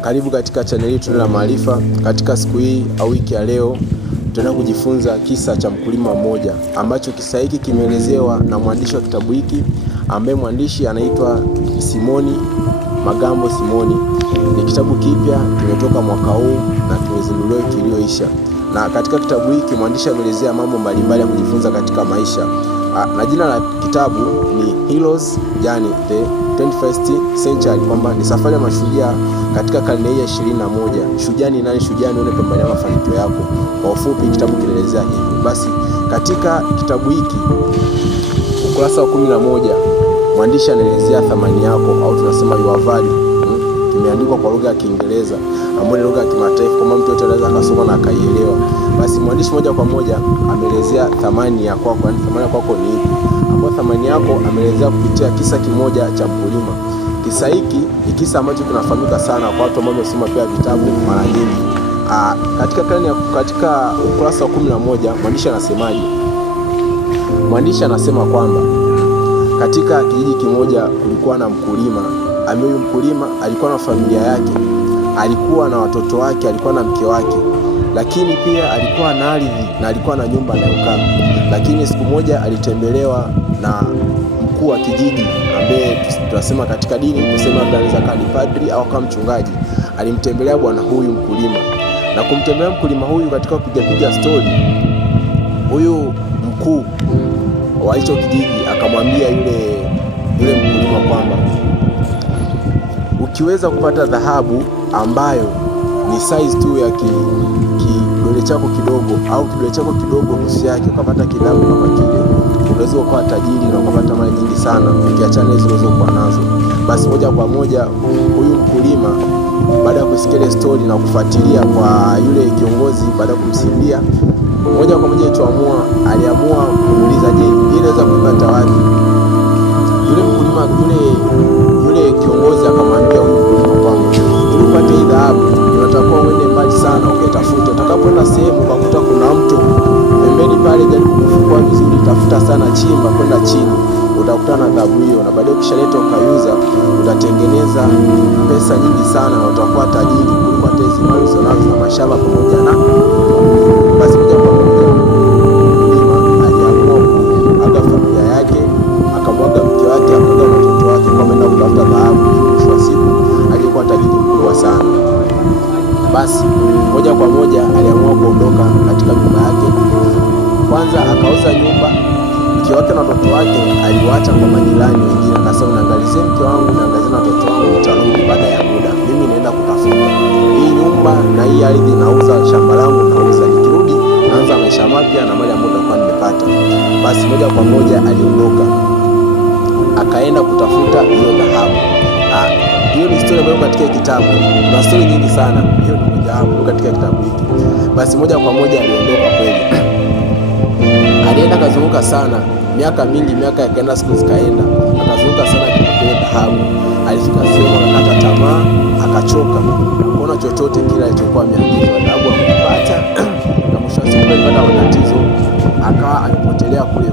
Karibu katika chaneli yetu la Maarifa. Katika siku hii au wiki ya leo tutaenda kujifunza kisa cha mkulima mmoja ambacho kisa hiki kimeelezewa na mwandishi wa kitabu hiki ambaye mwandishi anaitwa Simoni Magambo Simoni. Ni kitabu kipya, kimetoka mwaka huu na kimezinduliwa wiki iliyoisha. Na katika kitabu hiki mwandishi ameelezea mambo mbalimbali ya kujifunza katika maisha. Na jina la kitabu ni Heroes Journey the 21st Century, kwamba ni safari ya mashujaa katika karne hii ya 21. Shujaa ni nani? Shujaa ni yule pambania mafanikio yako. Kwa ufupi kitabu kinaelezea hivi. Basi katika kitabu hiki ukurasa wa 11 mwandishi anaelezea thamani yako, au tunasema your value. Kimeandikwa kwa lugha ya Kiingereza ambayo ni lugha ya kimataifa, kama mtu yote anaweza akasoma na akaielewa. Basi mwandishi moja kwa moja ameelezea thamani ya kwako, yani thamani ya kwako ni ipi, ambapo thamani yako ameelezea kupitia kisa kimoja cha mkulima. Kisa hiki ni kisa ambacho kinafahamika sana kwa watu ambao wamesoma pia vitabu mara nyingi. Katika ukurasa wa 11 mwandishi anasemaje? Mwandishi anasema kwamba katika kijiji kimoja kulikuwa na mkulima. Huyu mkulima alikuwa na familia yake, alikuwa na watoto wake, alikuwa na mke wake, lakini pia alikuwa na ardhi na alikuwa na nyumba anayokaa. Lakini siku moja alitembelewa na mkuu wa kijiji ambaye tunasema katika dini tuseme labda anaweza kuwa ni padri au kama mchungaji. Alimtembelea bwana huyu mkulima, na kumtembelea mkulima huyu katika kupiga story, huyu mkuu wa hicho kijiji akamwambia yule mkulima kwamba ukiweza kupata dhahabu ambayo ni size tu ya kidole chako kidogo au kidole chako kidogo nusu yake, ukapata kidabu kama kile, unaweza kuwa tajiri na ukapata mali nyingi sana, ukiachana hizo ulizokuwa nazo. Basi moja kwa moja huyu mkulima baada ya kusikia ile story na kufuatilia kwa yule kiongozi, baada ya kumsimbia moja kwa moja aliamua kumuuliza, je, hii inaweza kupata wapi? Yule mkulima yule kiongozi akamwambia huyu mkulima kwamba ili upate hii dhahabu unatakiwa uende mbali sana ukitafuta. Utakapoenda sehemu ukakuta kuna mto pembeni pale, jaribu kufukua vizuri, tafuta sana, chimba kwenda chini, utakutana na dhahabu hiyo, na baadaye ukishaleta ukaiuza utatengeneza pesa nyingi sana na utakuwa tajiri kuliko hata hizo mali zonazo za mashamba pamoja na. Basi moja kwa moja mkulima aliamua kuaga familia yake, akamwaga mke wake, akamwaga watoto wake, kwa kwenda kutafuta dhahabu. Mwisho wa siku alikuwa tajiri mkubwa sana. Basi moja kwa moja aliamua kuondoka katika nyumba yake. Kwanza akauza nyumba, mke wake na watoto wake aliwaacha kwa majirani wengine. Akasema, naangalizie mke wangu, naangalizie na watoto wangu, nitarudi baada ya muda, mimi naenda kutafuta hii nyumba na hii ardhi, nauza shamba langu, nauza, nikirudi naanza maisha mapya na mali ambayo nilikuwa nimepata. Basi moja kwa moja aliondoka akaenda kutafuta hiyo dhahabu. Hiyo ni story ambayo katika kitabu, kuna story nyingi sana, hiyo ni mojawapo katika kitabu hiki. Basi moja kwa moja aliondoka kweli. Alienda kazunguka sana, miaka mingi, miaka yakaenda, siku zikaenda, akazunguka sana kwenye dhahabu. Alifika sehemu akakata tamaa, akachoka, kuona chochote kile alichokuwa ameagizwa dhahabu akupata. Na mwisho wa siku alipata matatizo, akawa amepotelea kule.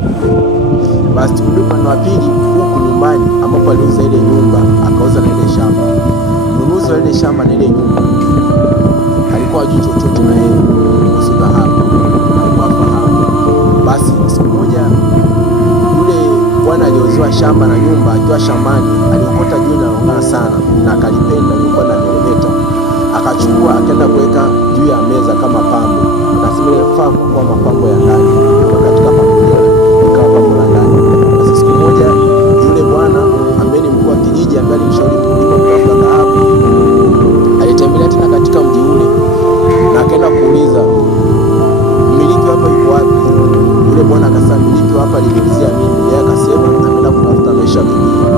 Basi turudi upande wa pili, huku nyumbani ambapo aliuza ile nyumba, akauza na ile shamba. Mnunuzi wa ile shamba na ile nyumba alikuwa hajui chochote na yeye kuhusu dhahabu, alikuwa fahamu. Basi siku moja yule bwana aliuziwa shamba na nyumba, akiwa shambani aliokota jiwe linalong'aa sana na akalipenda, lilikuwa na meremeta. Akachukua akaenda kuweka juu ya meza kama pambo, akasema inafaa kwa mapambo ya ndani, katika familia ikawa pambo la ndani. Basi siku moja yule bwana ambaye ni mkuu wa kijiji ambaye alimshauri mkulima kutafuta dhahabu alitembelea tena katika mji ule na akaenda kuuliza, mmiliki hapa yuko wapi? Yule bwana akasema, mmiliki hapa aliulizia mimi. Yeye akasema ameenda kutafuta maisha mengine.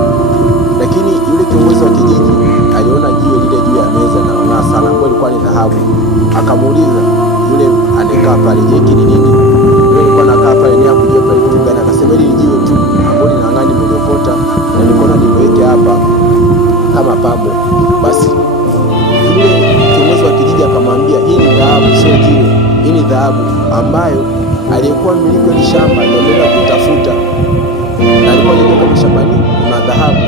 Lakini yule kiongozi wa kijiji aliona jiwe lile juu ya meza na ng'aa sana, ambapo ilikuwa ni dhahabu. Akamuuliza yule anayekaa pale, je, hiki ni nini? Yule alikuwa anakaa pale ni hakujua pale kitu gani. Akasema, hili ni jiwe tu ambalo linang'aa, nimeliokota na nilikuwa nimeweka hapa kama pambo. Basi yule kiongozi wa kijiji akamwambia, hii ni dhahabu, sio jiwe. Hii ni dhahabu ambayo aliyekuwa mmiliki wa shamba ndio ameenda kutafuta, na alikuwa anajua kama shambani kuna dhahabu.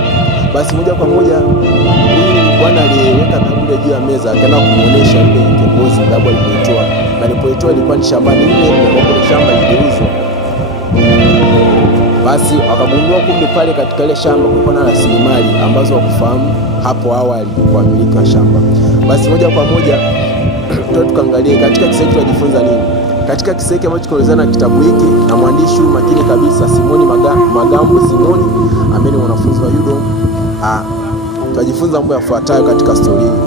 Basi moja kwa moja huyu bwana aliweka dhahabu ile juu ya meza, akaenda kumuonesha yule kiongozi dhahabu alipoitoa. Alipoitoa ilikuwa ni shambani ile ambapo shamba liliuzwa. Basi wakagundua kumbe pale katika ile shamba kulikuwa na rasilimali ambazo wakufahamu hapo awali kwa wamiliki wa shamba. Basi moja kwa moja tukaangalie katika kisa hiki tunajifunza nini. Katika kisa hiki ambacho tunaelezana kitabu hiki na mwandishi makini kabisa Simoni Magambo Simoni ambaye ni mwanafunzi wa Yudo, tunajifunza mambo yafuatayo katika story hii.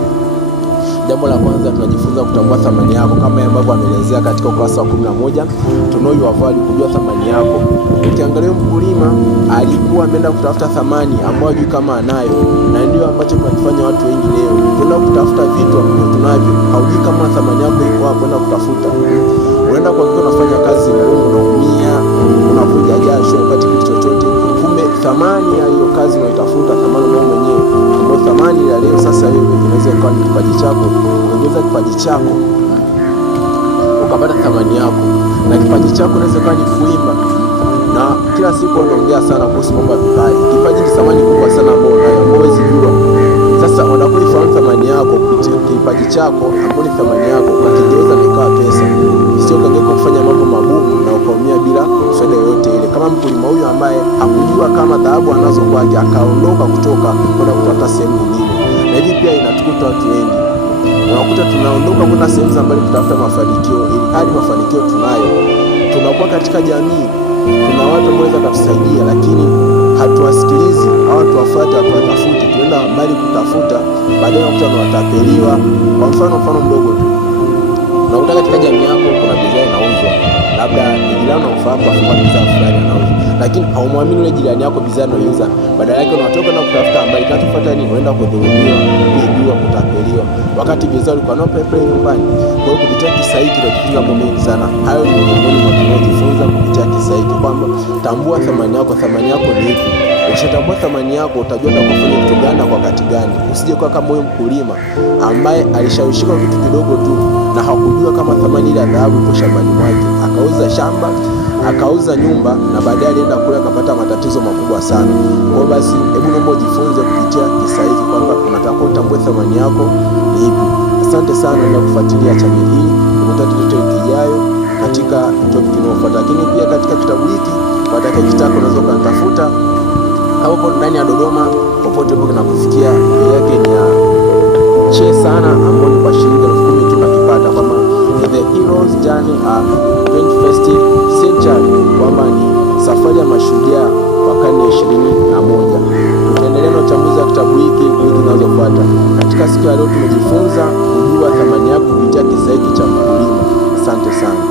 Jambo la kwanza, tunajifunza kutambua thamani yako kama ambavyo ameelezea katika ukurasa wa 11, to know your value, kujua thamani yako. Ukiangalia mkulima alikuwa ameenda kutafuta thamani ambayo hajui kama anayo, na ndio ambacho tunafanya watu wengi leo. Tunaenda kutafuta vitu ambavyo tunavyo, haujui kama thamani yako iko hapo, kwenda kutafuta. Unaenda kwa kitu, unafanya kazi ngumu, unaumia, unavuja jasho, upate kitu chochote. Kumbe thamani ya hiyo kazi unayotafuta, thamani wewe mwenyewe, ambayo thamani ya leo sasa wewe inaweza kuwa ni kipaji chako. Ongeza kipaji chako ukapata thamani yako, na kipaji chako inaweza kuwa ni kuimba, na kila siku wanaongea sana kuhusu mambo ya vipaji. Kipaji ni thamani kubwa sana ambayo unayo, huwezi jua. Sasa unapoifahamu thamani yako kupitia kipaji chako, ambapo ni thamani yako, ukakigeuza na ikawa pesa, sio kageuka kufanya mambo magumu na ukaumia bila faida yoyote ile. Kama mkulima huyu ambaye hakujua kama dhahabu anazo kwake, akaondoka kutoka kwenda kutafuta sehemu nyingine. Na hivi pia inatukuta watu wengi, unakuta tunaondoka kwenda sehemu za mbali kutafuta mafanikio, ili hali mafanikio tunayo. Tunakuwa katika jamii, tuna watu ambao wanaweza kutusaidia, lakini hatuwasikilizi au hatuwafuati, hatuwatafuti. Tunaenda mbali kutafuta, baadaye unakuta tunatapeliwa. Kwa mfano mdogo tu, unakuta katika jamii yako kuna bidhaa inauzwa, labda jirani unafahamu kwa sababu bidhaa fulani anauza, lakini haumwamini yule jirani yako bidhaa anayouza. Badala yake unatoka na kutafuta mbali, kutafuta nini? Unaenda kudhulumiwa, kuibiwa, kutapeliwa, wakati bidhaa ulikuwa nayo pale nyumbani. Kwa hiyo kupitia kisa hiki tunajifunza mambo mengi sana. Hayo ni miongoni mwa tunayojifunza kupitia kisa hiki, kwamba tambua thamani yako. Thamani yako ni ipi? Ukishatambua thamani yako, utajua na kufanya kitu gani kwa wakati gani. Usije kuwa kama huyo mkulima ambaye alishawishika kitu kidogo tu na hakujua kama thamani ile ya dhahabu ipo shambani mwake, akauza shamba, akauza nyumba, na baadaye alienda kule akapata matatizo makubwa sana. Kwa hiyo basi, hebu naomba ujifunze kupitia kisa hiki kwamba unataka utambue thamani yako ni ipi. Asante sana na kufuatilia channel hii. Tukutane wiki ijayo katika topic inayofuata. Lakini pia katika kitabu hiki wataka kitako unaweza kunitafuta hapo ndani ya Dodoma, popote hapo kinakufikia. Bei yake ni ya che sana, ambapo ni kwa shilingi 10,000 tu nakipata, kama The Hero's Journey a 21st Century, kwamba ni safari ya mashujaa wa karne ya 21. Tutaendelea na uchambuzi wa kitabu hiki wiki zinazofuata. Katika siku ya leo tumejifunza kujua thamani yako kupitia kisa hiki cha mkulima. Asante sana.